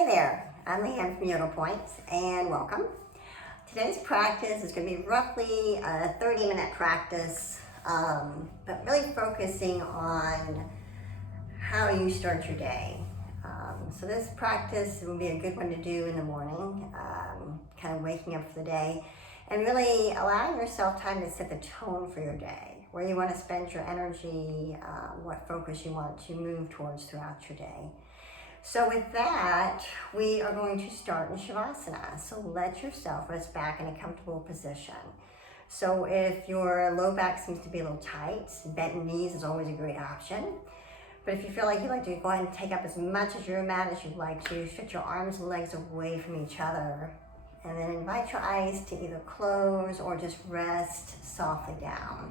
Hey there, I'm Leanne from Yogapointe and welcome. Today's practice is going to be roughly a 30-minute practice, but really focusing on how you start your day. So this practice will be a good one to do in the morning, kind of waking up for the day and really allowing yourself time to set the tone for your day, where you want to spend your energy, what focus you want to move towards throughout your day. So with that, we are going to start in Shavasana. So let yourself rest back in a comfortable position. So if your low back seems to be a little tight, bent knees is always a great option. But if you feel like you'd like to go ahead and take up as much of your mat as you'd like to, stretch your arms and legs away from each other. And then invite your eyes to either close or just rest softly down.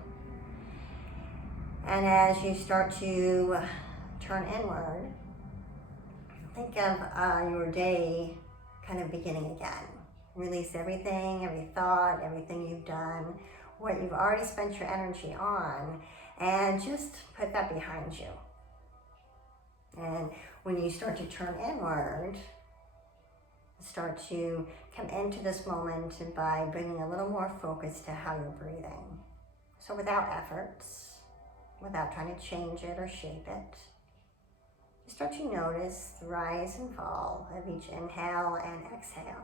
And as you start to turn inward, think of your day kind of beginning again. Release everything, every thought, everything you've done, what you've already spent your energy on, and just put that behind you. And when you start to turn inward, start to come into this moment by bringing a little more focus to how you're breathing. So without efforts, without trying to change it or shape it, start to notice the rise and fall of each inhale and exhale.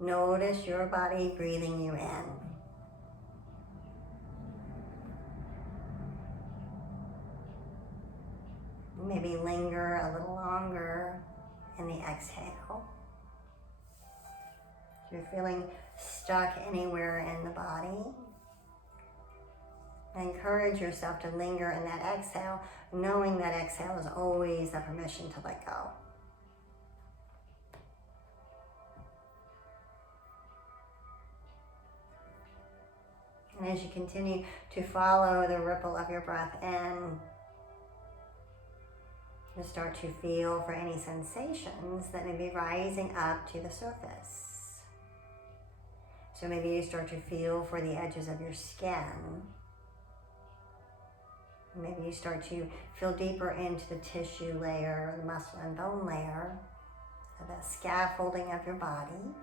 Notice your body breathing you in. Maybe linger a little longer in the exhale. If you're feeling stuck anywhere in the body, encourage yourself to linger in that exhale, knowing that exhale is always the permission to let go. And as you continue to follow the ripple of your breath in, you start to feel for any sensations that may be rising up to the surface. So maybe you start to feel for the edges of your skin. Maybe you start to feel deeper into the tissue layer, the muscle and bone layer, of the scaffolding of your body.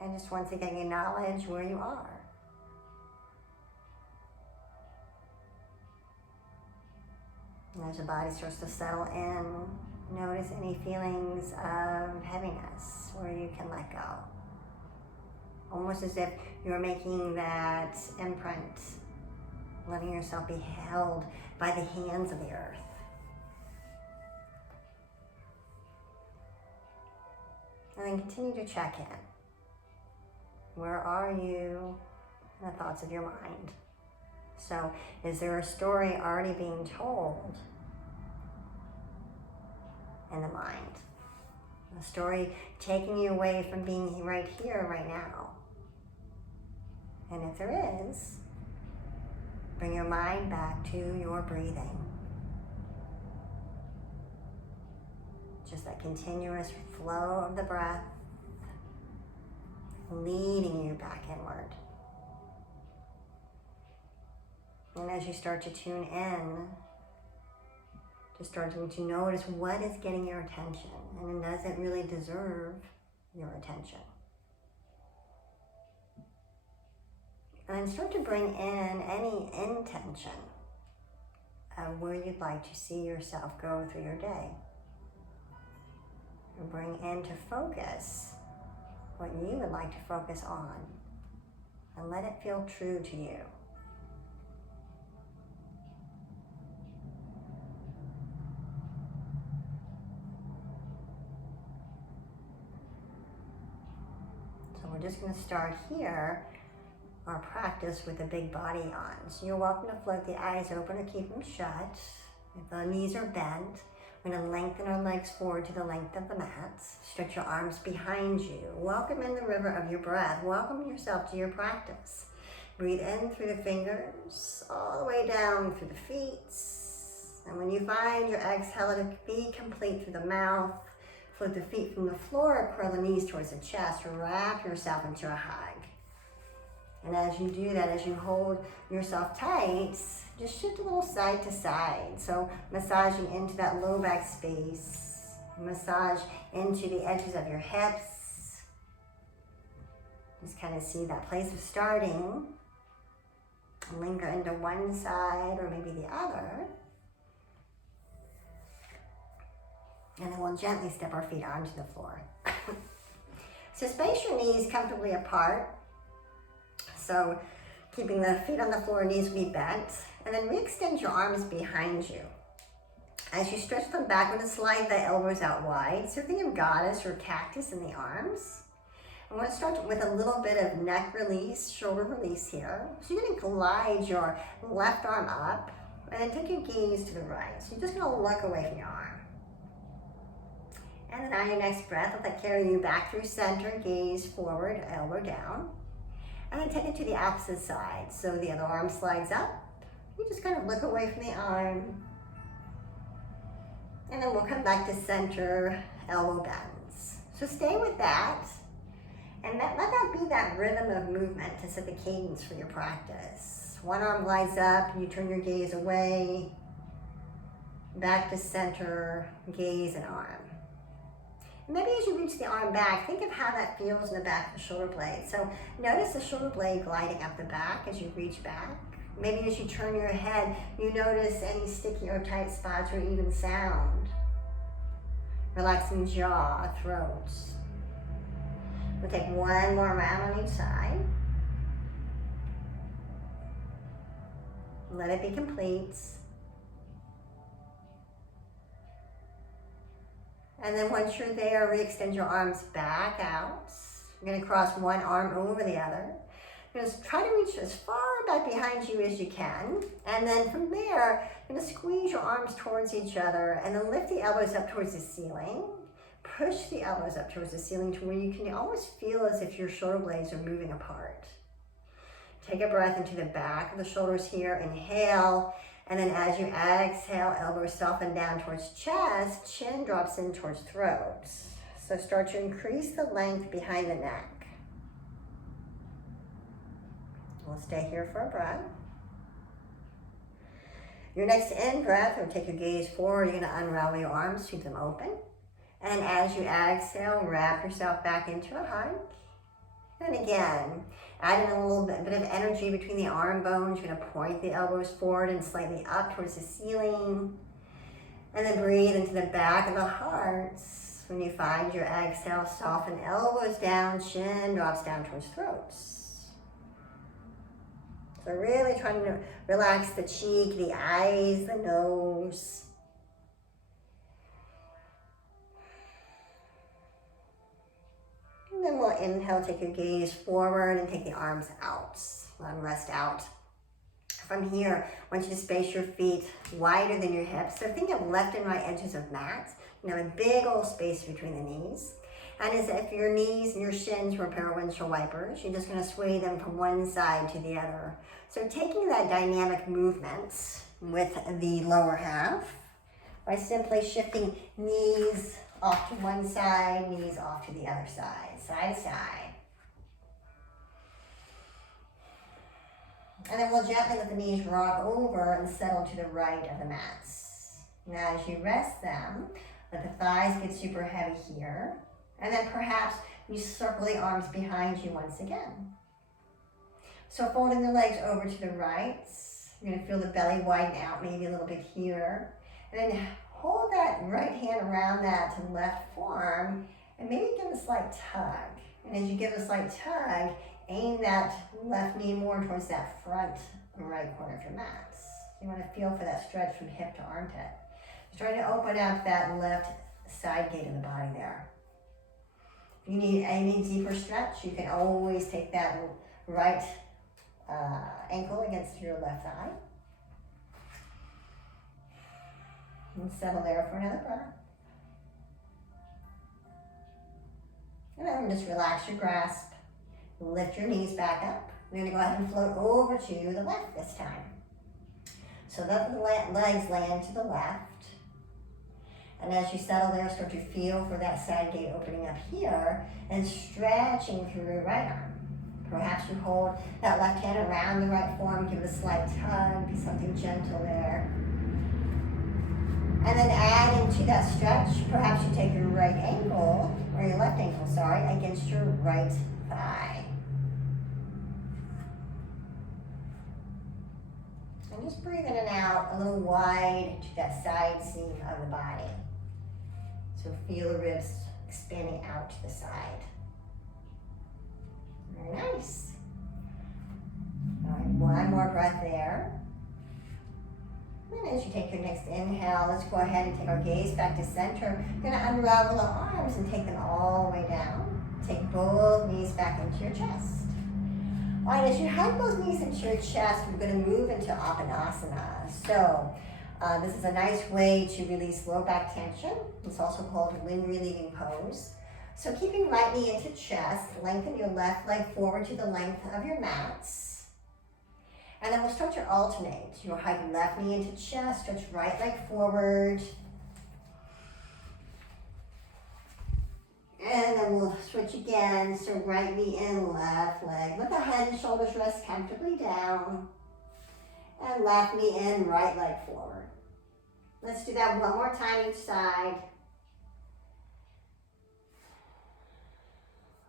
And just once again, acknowledge where you are. And as the body starts to settle in, notice any feelings of heaviness where you can let go. Almost as if you're making that imprint, letting yourself be held by the hands of the earth. And then continue to check in. Where are you in the thoughts of your mind? So, is there a story already being told in the mind? A story taking you away from being right here, right now. And if there is, bring your mind back to your breathing. Just that continuous flow of the breath, leading you back inward. And as you start to tune in, just starting to notice what is getting your attention, and does it really deserve your attention? And then start to bring in any intention of where you'd like to see yourself go through your day. And bring into focus what you would like to focus on, and let it feel true to you. So we're just going to start here our practice with the big body on. So you're welcome to float the eyes open or keep them shut. If the knees are bent, we're going to lengthen our legs forward to the length of the mat. Stretch your arms behind you. Welcome in the river of your breath. Welcome yourself to your practice. Breathe in through the fingers, all the way down through the feet. And when you find your exhale to be complete through the mouth, float the feet from the floor, curl the knees towards the chest, wrap yourself into a hug. And as you do that, as you hold yourself tight, just shift a little side to side. So massaging into that low back space, massage into the edges of your hips. Just kind of see that place of starting. Linger into one side or maybe the other. And then we'll gently step our feet onto the floor. So space your knees comfortably apart. So keeping the feet on the floor, knees will be bent. And then re-extend your arms behind you. As you stretch them back, I'm going to slide the elbows out wide. So think of goddess or cactus in the arms. I'm going to start with a little bit of neck release, shoulder release here. So you're going to glide your left arm up and then take your gaze to the right. So you're just going to look away from your arm. And then on your next breath, let that carry you back through center, gaze forward, elbow down. And then take it to the opposite side. So the other arm slides up. You just kind of look away from the arm. And then we'll come back to center, elbow bends. So stay with that. And let that be that rhythm of movement to set the cadence for your practice. One arm glides up, you turn your gaze away, back to center, gaze and arm. Maybe as you reach the arm back, think of how that feels in the back of the shoulder blade. So notice the shoulder blade gliding up the back as you reach back. Maybe as you turn your head, you notice any sticky or tight spots or even sound. Relaxing jaw, throat. We'll take one more round on each side. Let it be complete. And then once you're there, re-extend your arms back out. You're going to cross one arm over the other. You're going to try to reach as far back behind you as you can. And then from there, you're going to squeeze your arms towards each other and then lift the elbows up towards the ceiling. Push the elbows up towards the ceiling to where you can almost feel as if your shoulder blades are moving apart. Take a breath into the back of the shoulders here. Inhale. And then as you exhale, elbows soften down towards chest, chin drops in towards throat. So start to increase the length behind the neck. We'll stay here for a breath. Your next in-breath, or take your gaze forward, you're going to unravel your arms, keep them open. And as you exhale, wrap yourself back into a hug. And again, add in a little bit of energy between the arm bones. You're going to point the elbows forward and slightly up towards the ceiling. And then breathe into the back of the heart. When you find your exhale, soften elbows down, chin drops down towards throat. So really trying to relax the cheek, the eyes, the nose. And then we'll inhale, take your gaze forward and take the arms out. Let them rest out. From here, I want you to space your feet wider than your hips. So think of left and right edges of mats. You know, a big old space between the knees. And as if your knees and your shins were a pair of windshield wipers, you're just going to sway them from one side to the other. So taking that dynamic movement with the lower half by simply shifting knees off to one side, knees off to the other side, side to side. And then we'll gently let the knees rock over and settle to the right of the mats. Now as you rest them, let the thighs get super heavy here. And then perhaps you circle the arms behind you once again. So folding the legs over to the right, you're going to feel the belly widen out maybe a little bit here. And then hold that right hand around that left forearm and maybe give a slight tug. And as you give a slight tug, aim that left knee more towards that front right corner of your mat. You want to feel for that stretch from hip to armpit. Just trying to open up that left side gate of the body there. If you need any deeper stretch, you can always take that right ankle against your left thigh. And settle there for another breath. And then just relax your grasp. Lift your knees back up. We're going to go ahead and float over to the left this time. So let the legs land to the left. And as you settle there, start to feel for that side gate opening up here and stretching through your right arm. Perhaps you hold that left hand around the right forearm, give it a slight tug, something gentle there. And then add into that stretch, perhaps you take your right ankle, or your left ankle, sorry, against your right thigh. And just breathe in and out a little wide to that side seam of the body. So feel the ribs expanding out to the side. Very nice. All right, one more breath there. And as you take your next inhale, let's go ahead and take our gaze back to center. We're going to unravel the arms and take them all the way down. Take both knees back into your chest. All right, as you hug both knees into your chest, we're going to move into Apanasana. So this is a nice way to release low back tension. It's also called wind relieving pose. So keeping right knee into chest, lengthen your left leg forward to the length of your mats. And then we'll start to alternate. You'll hug left knee into chest, stretch right leg forward. And then we'll switch again, so right knee in, left leg. Let the head and shoulders rest comfortably down. And left knee in, right leg forward. Let's do that one more time each side.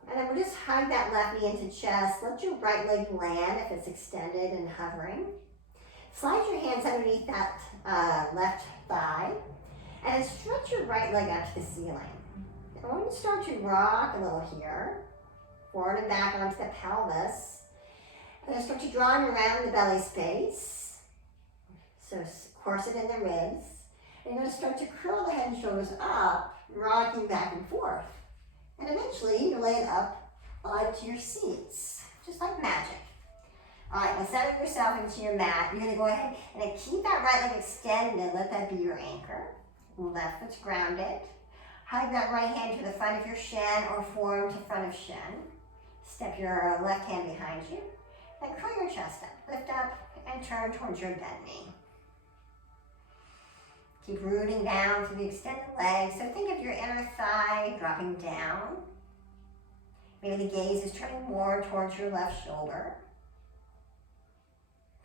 And then we'll just hug that left knee into chest. Let your right leg land if it's extended and hovering. Slide your hands underneath that left thigh. And then stretch your right leg up to the ceiling. And we're going to start to rock a little here. Forward and back onto the pelvis. And then start to draw around the belly space. So corset in the ribs. And you're going to start to curl the head and shoulders up, rocking back and forth. And eventually, you'll land up onto your seats, just like magic. All right, now center yourself into your mat. You're going to go ahead and keep that right leg extended. Let that be your anchor. Left foot's grounded. Hug that right hand to the front of your shin or forearm to front of shin. Step your left hand behind you. Then curl your chest up. Lift up and turn towards your bent knee. Keep rooting down through the extended legs. So think of your inner thigh dropping down. Maybe the gaze is turning more towards your left shoulder.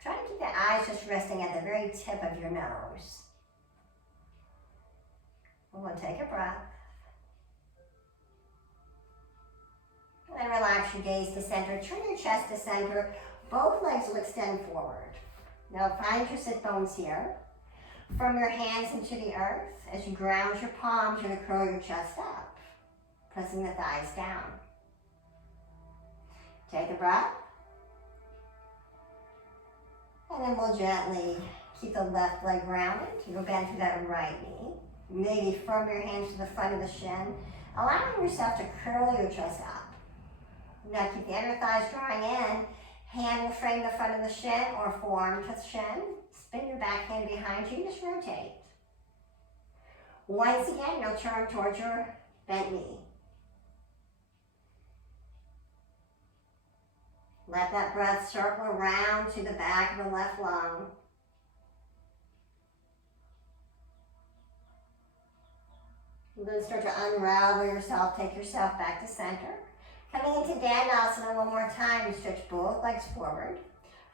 Try to keep the eyes just resting at the very tip of your nose. We'll take a breath. And then relax your gaze to center. Turn your chest to center. Both legs will extend forward. Now find your sit bones here. From your hands into the earth, as you ground your palms, you're going to curl your chest up, pressing the thighs down. Take a breath. And then we'll gently keep the left leg grounded. You'll bend through that right knee. Maybe from your hands to the front of the shin, allowing yourself to curl your chest up. Now keep the inner thighs drawing in. Hand will frame the front of the shin or forearm to the shin. Spin your back hand behind you, just rotate. Once again, you'll turn towards your bent knee. Let that breath circle around to the back of the left lung. And then start to unravel yourself, take yourself back to center. Coming into Dandasana one more time, you stretch both legs forward.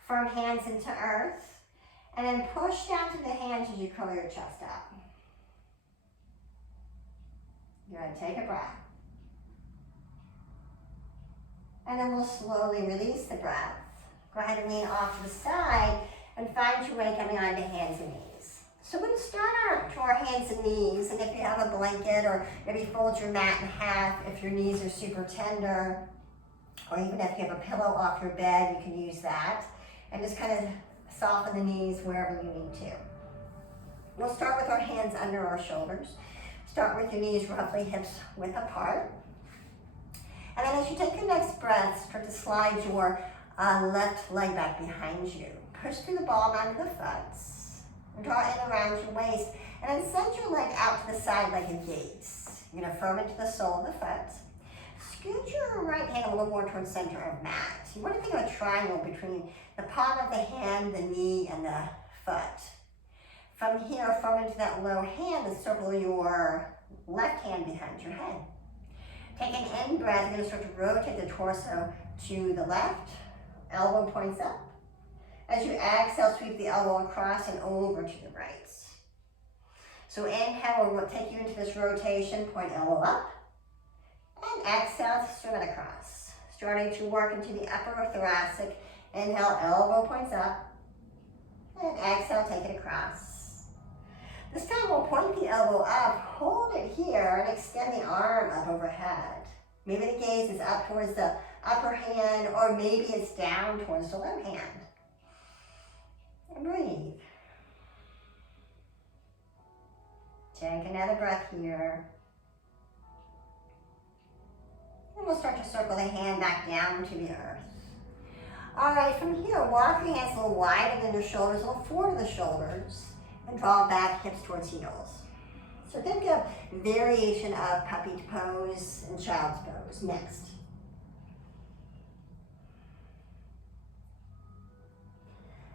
Firm hands into earth. And then push down to the hands as you curl your chest up. You're going to take a breath. And then we'll slowly release the breath. Go ahead and lean off to the side and find your way coming onto hands and knees. So we're going to start to our hands and knees. And if you have a blanket or maybe fold your mat in half if your knees are super tender, or even if you have a pillow off your bed, you can use that. And just kind of soften the knees wherever you need to. We'll start with our hands under our shoulders. Start with your knees roughly hips width apart. And then as you take your next breath, start to slide your left leg back behind you. Push through the ball down to the foot. Draw in around your waist. And then send your leg out to the side like a gaze. You're going to firm into the sole of the foot. Scoot your right hand a little more towards center of mat. You want to think of a triangle between the palm of the hand, the knee, and the foot. From here, firm into that low hand and circle your left hand behind your head. Take an in breath. You're going to start to rotate the torso to the left, elbow points up. As you exhale, sweep the elbow across and over to the right. So inhale, we'll take you into this rotation, point elbow up. And exhale, swim it across. Starting to work into the upper thoracic. Inhale, elbow points up. And exhale, take it across. This time we'll point the elbow up, hold it here, and extend the arm up overhead. Maybe the gaze is up towards the upper hand, or maybe it's down towards the lower hand. And breathe. Take another breath here. And we'll start to circle the hand back down to the earth. All right, from here, walk your hands a little wider than your shoulders, a little forward of the shoulders, and draw back, hips towards heels. So think of variation of puppy pose and child's pose next.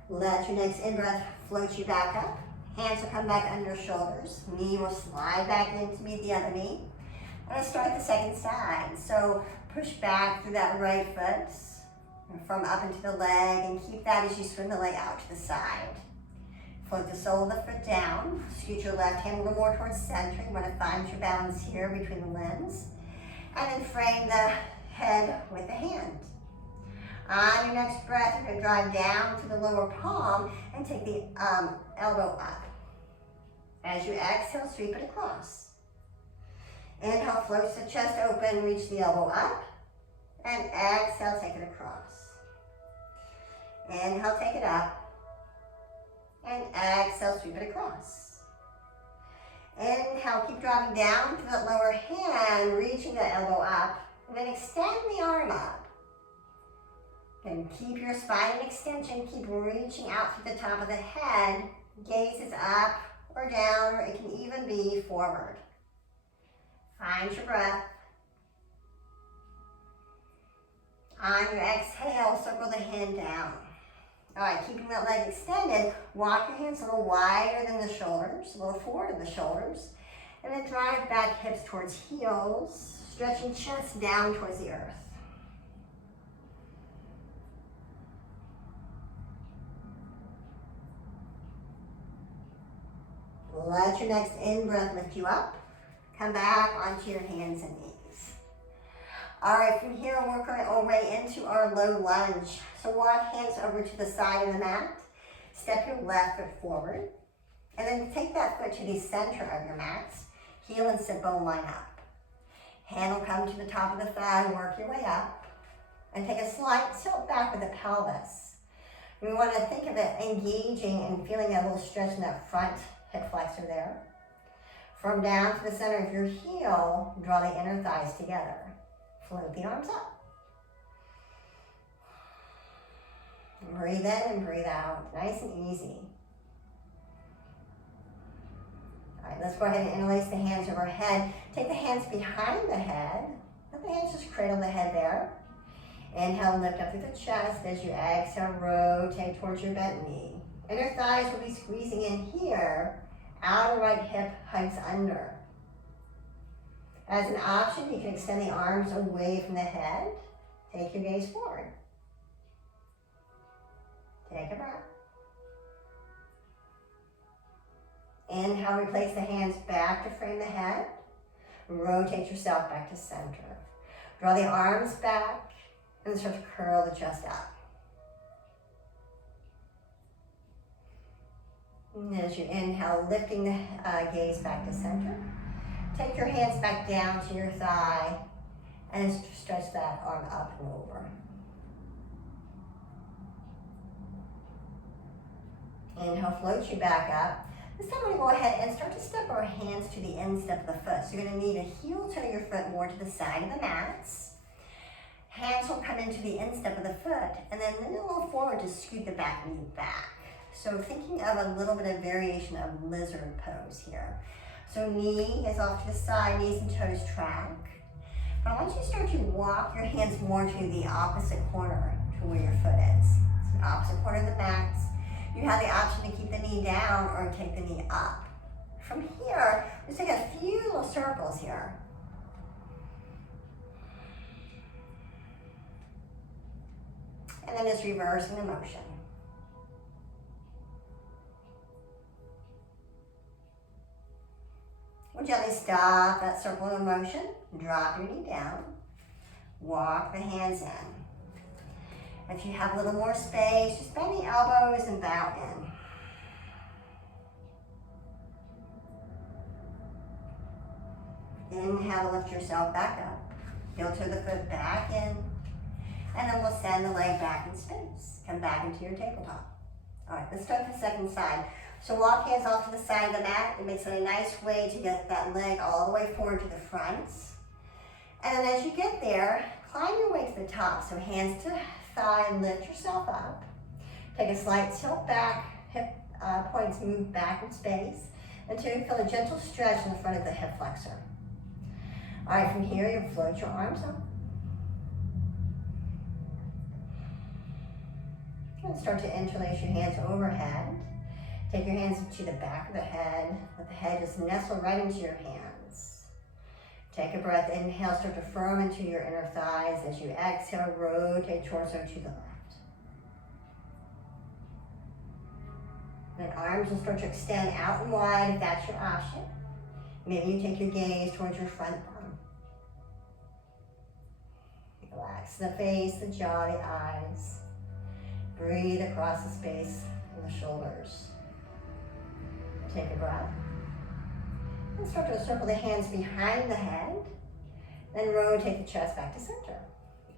Let your next in-breath float you back up. Hands will come back under your shoulders. Knee will slide back in to meet the other knee. And start the second side. So push back through that right foot from up into the leg, and keep that as you swing the leg out to the side. Float the sole of the foot down. Scoot your left hand a little more towards center. You want to find your balance here between the limbs. And then frame the head with the hand. On your next breath, you're going to drive down to the lower palm and take the elbow up. As you exhale, sweep it across. Inhale, floats the chest open, reach the elbow up. And exhale, take it across. Inhale, take it up. And exhale, sweep it across. Inhale, keep dropping down to the lower hand, reaching the elbow up. And then extend the arm up. And keep your spine in extension. Keep reaching out through the top of the head. Gaze is up or down, or it can even be forward. Find your breath. On your exhale, circle the hand down. All right, keeping that leg extended, walk your hands a little wider than the shoulders, a little forward of the shoulders, and then drive back hips towards heels, stretching chest down towards the earth. Let your next in-breath lift you up. Come back onto your hands and knees. All right, from here, we're working our way into our low lunge. So walk hands over to the side of the mat. Step your left foot forward. And then take that foot to the center of your mat. Heel and sit bone line up. Hand will come to the top of the thigh, work your way up. And take a slight tilt back with the pelvis. We want to think of it engaging and feeling a little stretch in that front hip flexor there. From down to the center of your heel, draw the inner thighs together. Float the arms up. Breathe in and breathe out. Nice and easy. All right, let's go ahead and interlace the hands overhead. Take the hands behind the head. Let the hands just cradle the head there. Inhale, lift up through the chest. As you exhale, rotate towards your bent knee. Inner thighs will be squeezing in here. Outer right hip hugs under. As an option, you can extend the arms away from the head. Take your gaze forward. Take a breath. Inhale, replace the hands back to frame the head. Rotate yourself back to center. Draw the arms back and start to curl the chest up. And as you inhale, lifting the gaze back to center. Take your hands back down to your thigh and stretch that arm up and over. Inhale, float you back up. This time we're going to go ahead and start to step our hands to the instep of the foot. So you're going to need a heel toe of your foot more to the side of the mats. Hands will come into the instep of the foot, and then lean a little forward to scoot the back knee back. So thinking of a little bit of variation of lizard pose here. So knee is off to the side, knees and toes track. But once you start to walk your hands more to the opposite corner to where your foot is. So the opposite corner of the mats. You have the option to keep the knee down or take the knee up. From here, just take a few little circles here. And then just reversing the motion. We'll gently stop that circle of motion. Drop your knee down. Walk the hands in. If you have a little more space, just bend the elbows and bow in. Inhale to lift yourself back up. Heel-toe the foot back in. And then we'll send the leg back in space. Come back into your tabletop. All right, let's start the second side. So walk hands off to the side of the mat. It makes it a nice way to get that leg all the way forward to the front. And then as you get there, climb your way to the top. So hands to thigh, lift yourself up. Take a slight tilt back, hip points move back in space until you feel a gentle stretch in the front of the hip flexor. All right, from here, you'll float your arms up. And start to interlace your hands overhead. Take your hands to the back of the head. Let the head just nestle right into your hands. Take a breath. Inhale, start to firm into your inner thighs. As you exhale, rotate torso to the left. Then arms will start to extend out and wide if that's your option. Maybe you take your gaze towards your front arm. Relax the face, the jaw, the eyes. Breathe across the space in the shoulders. Take a breath. And start to circle the hands behind the head. Then rotate the chest back to center.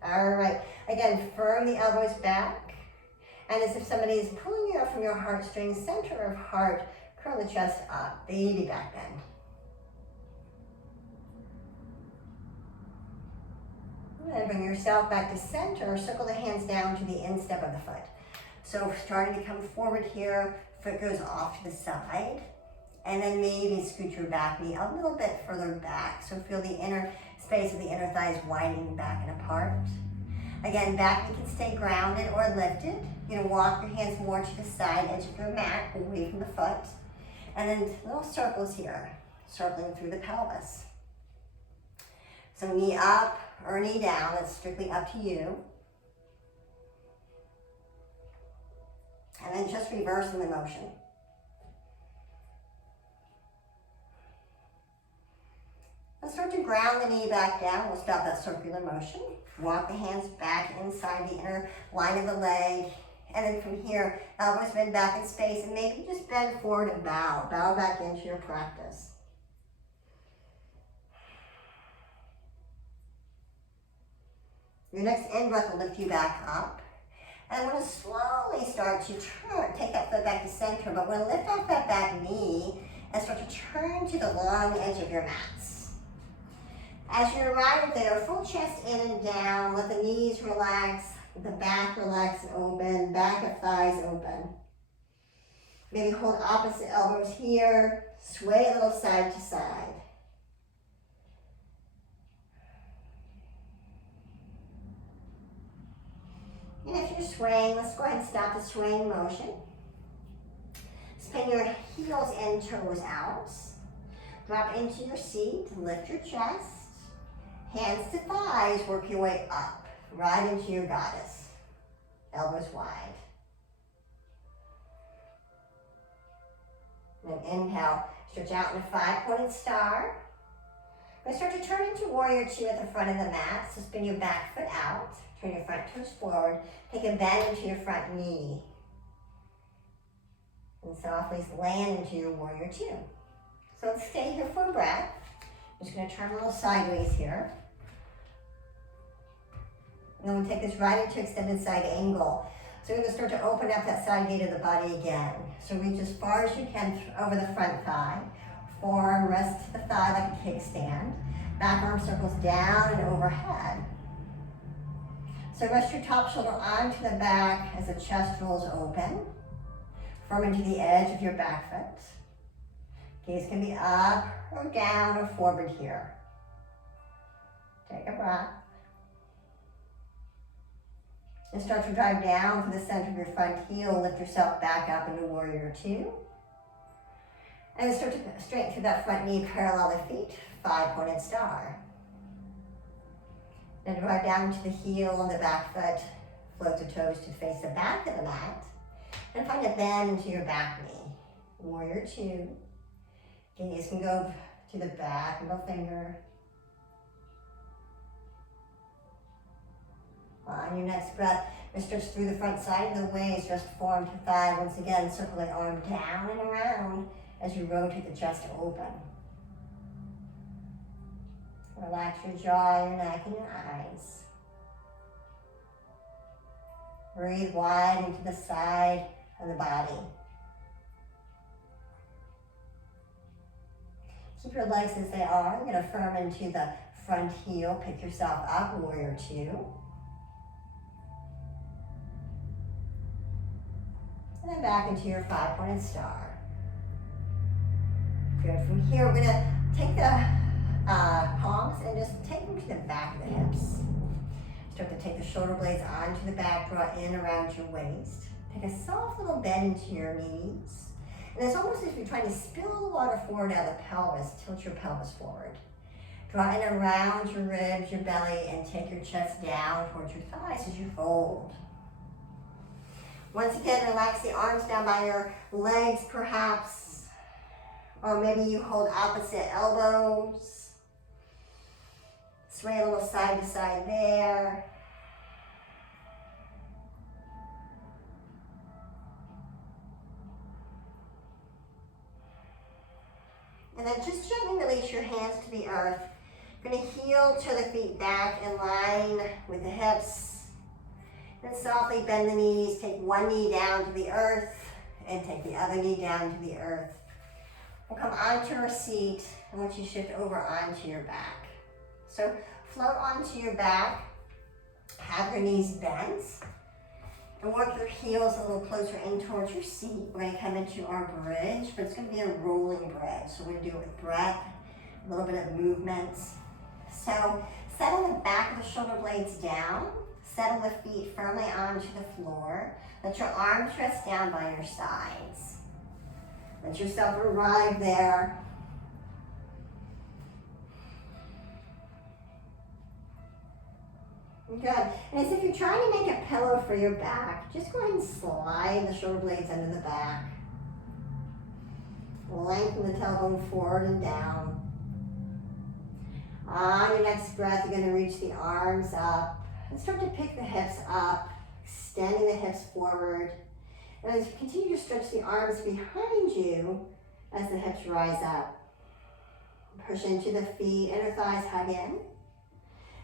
All right. Again, firm the elbows back. And as if somebody is pulling you up from your heartstrings, center of heart, curl the chest up. Baby back bend. And bring yourself back to center. Circle the hands down to the instep of the foot. So starting to come forward here, foot goes off to the side. And then maybe scoot your back knee a little bit further back. So feel the inner space of the inner thighs widening back and apart. Again, back knee can stay grounded or lifted. You're gonna walk your hands more to the side edge of your mat, away from the foot. And then little circles here, circling through the pelvis. So knee up or knee down, it's strictly up to you. And then just reversing the motion. Let's start to ground the knee back down. We'll stop that circular motion. Walk the hands back inside the inner line of the leg. And then from here, elbows bend back in space. And maybe just bend forward and bow. Bow back into your practice. Your next in-breath will lift you back up. And I'm going to slowly start to turn, take that foot back to center, but we're going to lift off that back knee and start to turn to the long edge of your mats. As you arrive there, full chest in and down, let the knees relax, the back relax and open, back of thighs open. Maybe hold opposite elbows here, sway a little side to side. And if you're swaying, let's go ahead and stop the swaying motion. Spin your heels and toes out. Drop into your seat, lift your chest. Hands to thighs, work your way up, right into your goddess. Elbows wide. Then inhale, stretch out in a 5-pointed star. We're going to start to turn into warrior 2 at the front of the mat. So spin your back foot out. Turn your front toes forward. Take a bend into your front knee. And softly land into your warrior 2. So let's stay here for a breath. I'm just going to turn a little sideways here. And then we'll take this right into extended side angle. So we're going to start to open up that side gate of the body again. So reach as far as you can over the front thigh. Forearm rests to the thigh like a kickstand. Back arm circles down and overhead. So rest your top shoulder onto the back as the chest rolls open. Firm into the edge of your back foot. Gaze can be up or down or forward here. Take a breath. And start to drive down to the center of your front heel. Lift yourself back up into warrior 2. And then start to straighten through that front knee, parallel the feet, 5-pointed star. Then drive down to the heel and the back foot, Float the toes to face the back of the mat. And find a bend to your back knee. Warrior two. Gaze can go to the back, middle finger. On your next breath, stretch through the front side of the waist, rest forearm to thigh. Once again, circle the arm down and around as you rotate the chest open. Relax your jaw, your neck, and your eyes. Breathe wide into the side of the body. Keep your legs as they are. You're going to firm into the front heel. Pick yourself up, warrior two. And then back into your five-pointed star. Good. From here, we're going to take the palms and just take them to the back of the hips. Start to take the shoulder blades onto the back, draw in around your waist. Take a soft little bend into your knees. And it's almost as if you're trying to spill the water forward out of the pelvis. Tilt your pelvis forward. Draw in around your ribs, your belly, and take your chest down towards your thighs as you fold. Once again, relax the arms down by your legs, perhaps. Or maybe you hold opposite elbows. Sway a little side to side there. And then just gently release your hands to the earth. You're going to heel toe the feet back in line with the hips. Then softly bend the knees. Take one knee down to the earth and take the other knee down to the earth. We'll come onto our seat and once you shift over onto your back. So float onto your back. Have your knees bent. And work your heels a little closer in towards your seat. We're going to come into our bridge, but it's going to be a rolling bridge. So we're going to do it with breath, a little bit of movement. So settle the back of the shoulder blades down. Settle the feet firmly onto the floor. Let your arms rest down by your sides. Let yourself arrive there. Good. And as if you're trying to make a pillow for your back, just go ahead and slide the shoulder blades under the back. Lengthen the tailbone forward and down. On your next breath, you're going to reach the arms up and start to pick the hips up, extending the hips forward. And as you continue to stretch the arms behind you as the hips rise up. Push into the feet, inner thighs hug in.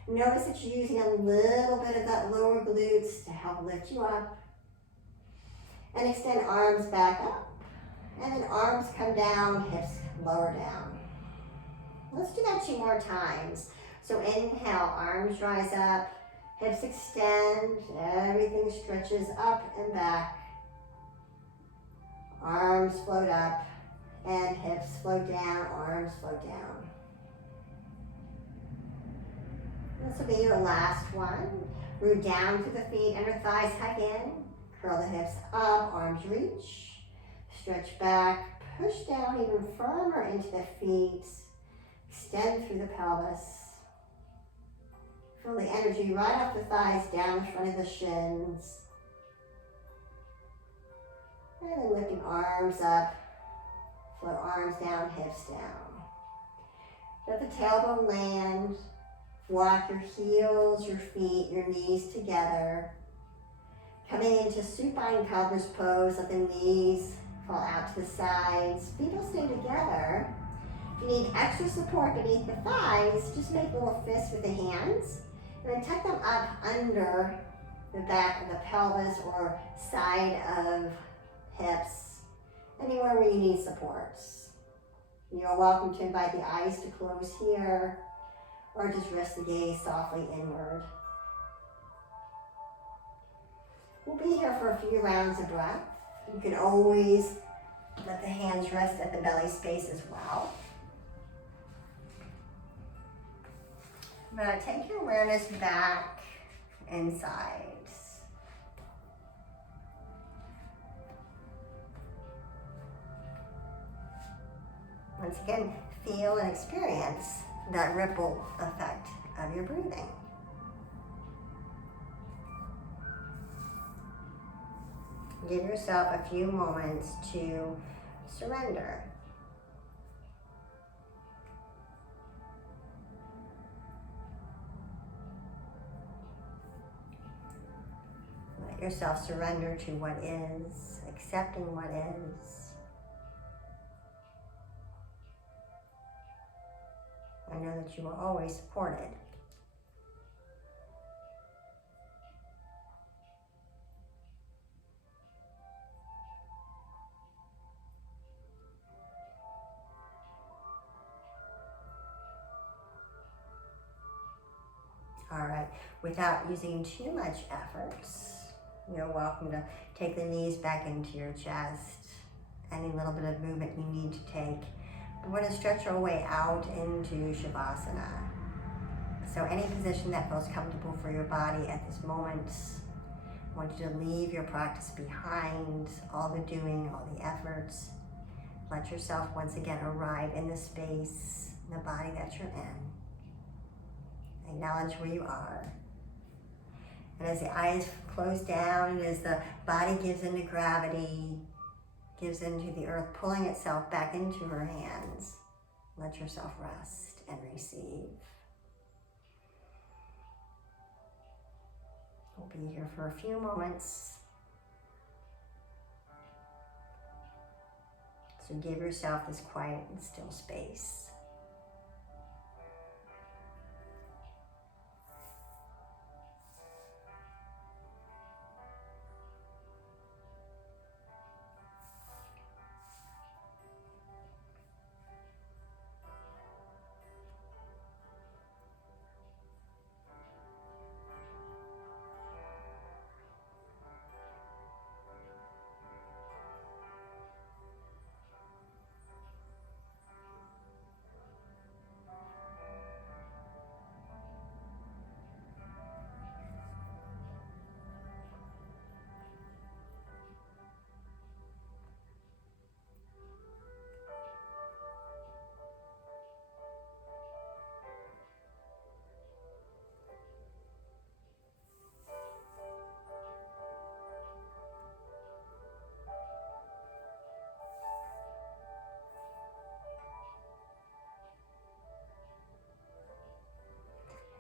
Notice that you're using a little bit of that lower glutes to help lift you up. And extend arms back up. And then arms come down, hips lower down. Let's do that 2 more times. So inhale, arms rise up, hips extend, everything stretches up and back. Arms float up, and hips float down, arms float down. This will be your last one. Root down to the feet, inner thighs hug in. Curl the hips up, arms reach. Stretch back, push down even firmer into the feet. Extend through the pelvis. Feel the energy right off the thighs, down the front of the shins. And then lifting arms up. Float arms down, hips down. Let the tailbone land. Walk your heels, your feet, your knees together. Coming into supine cobra's pose, let the knees fall out to the sides. Feet will stay together. If you need extra support beneath the thighs, just make little fists with the hands. And then tuck them up under the back of the pelvis or side of hips. Anywhere where you need supports. You're welcome to invite the eyes to close here. Or just rest the gaze softly inward. We'll be here for a few rounds of breath. You can always let the hands rest at the belly space as well. Now take your awareness back and sides. Once again, feel and experience that ripple effect of your breathing. Give yourself a few moments to surrender. Let yourself surrender to what is, accepting what is. I know that you are always supported. All right, without using too much effort, you're welcome to take the knees back into your chest. Any little bit of movement you need to take. We're going to stretch our way out into Shavasana. So any position that feels comfortable for your body at this moment. I want you to leave your practice behind, all the doing, all the efforts. Let yourself once again arrive in the space, in the body that you're in. Acknowledge where you are. And as the eyes close down and as the body gives into gravity, gives into the earth, pulling itself back into her hands, let yourself rest and receive. We'll be here for a few moments. So give yourself this quiet and still space.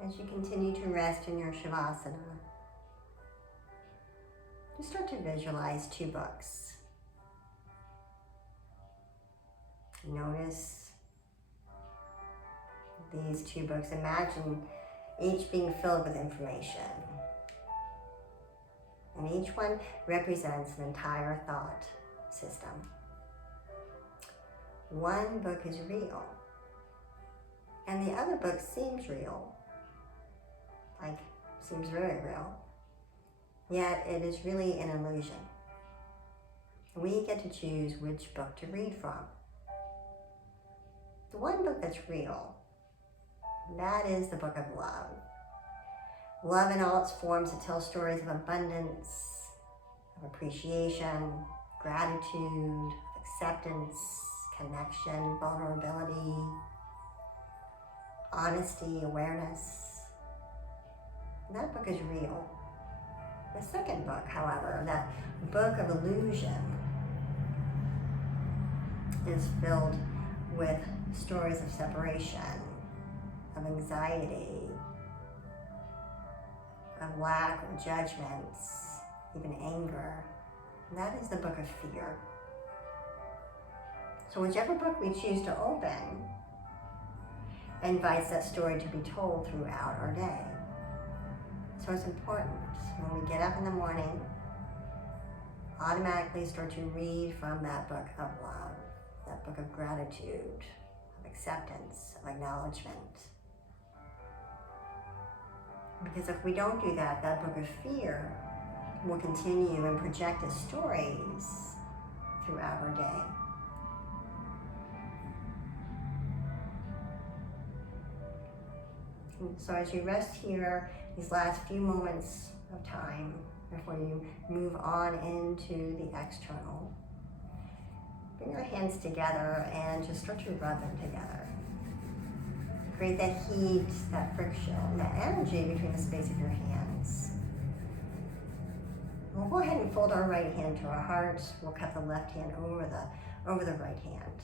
As you continue to rest in your Shavasana, just start to visualize two books. Notice these two books. Imagine each being filled with information. And each one represents an entire thought system. One book is real, and the other book seems real. Seems very real, yet it is really an illusion. We get to choose which book to read from. The one book that's real, that is the book of love. Love in all its forms that tells stories of abundance, of appreciation, gratitude, acceptance, connection, vulnerability, honesty, awareness. That book is real. The second book, however, that book of illusion, is filled with stories of separation, of anxiety, of lack or judgments, even anger. And that is the book of fear. So whichever book we choose to open invites that story to be told throughout our day. So it's important when we get up in the morning, automatically start to read from that book of love, that book of gratitude, of acceptance, of acknowledgement. Because if we don't do that, that book of fear will continue and project its stories throughout our day. And so as you rest here, these last few moments of time before you move on into the external, bring your hands together and just start to rub them together. Create that heat, that friction, that energy between the space of your hands. We'll go ahead and fold our right hand to our heart. We'll cup the left hand over the right hand.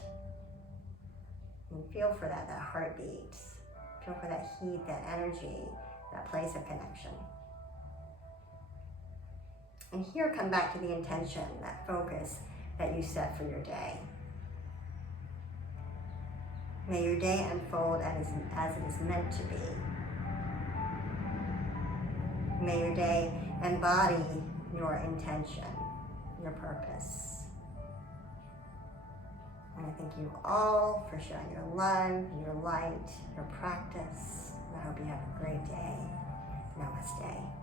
And feel for that heartbeat. Feel for that heat, that energy, that place of connection. And here, come back to the intention, that focus that you set for your day. May your day unfold as it is meant to be. May your day embody your intention, your purpose. And I thank you all for sharing your love, your light, your practice. And I hope you have a great day. Namaste.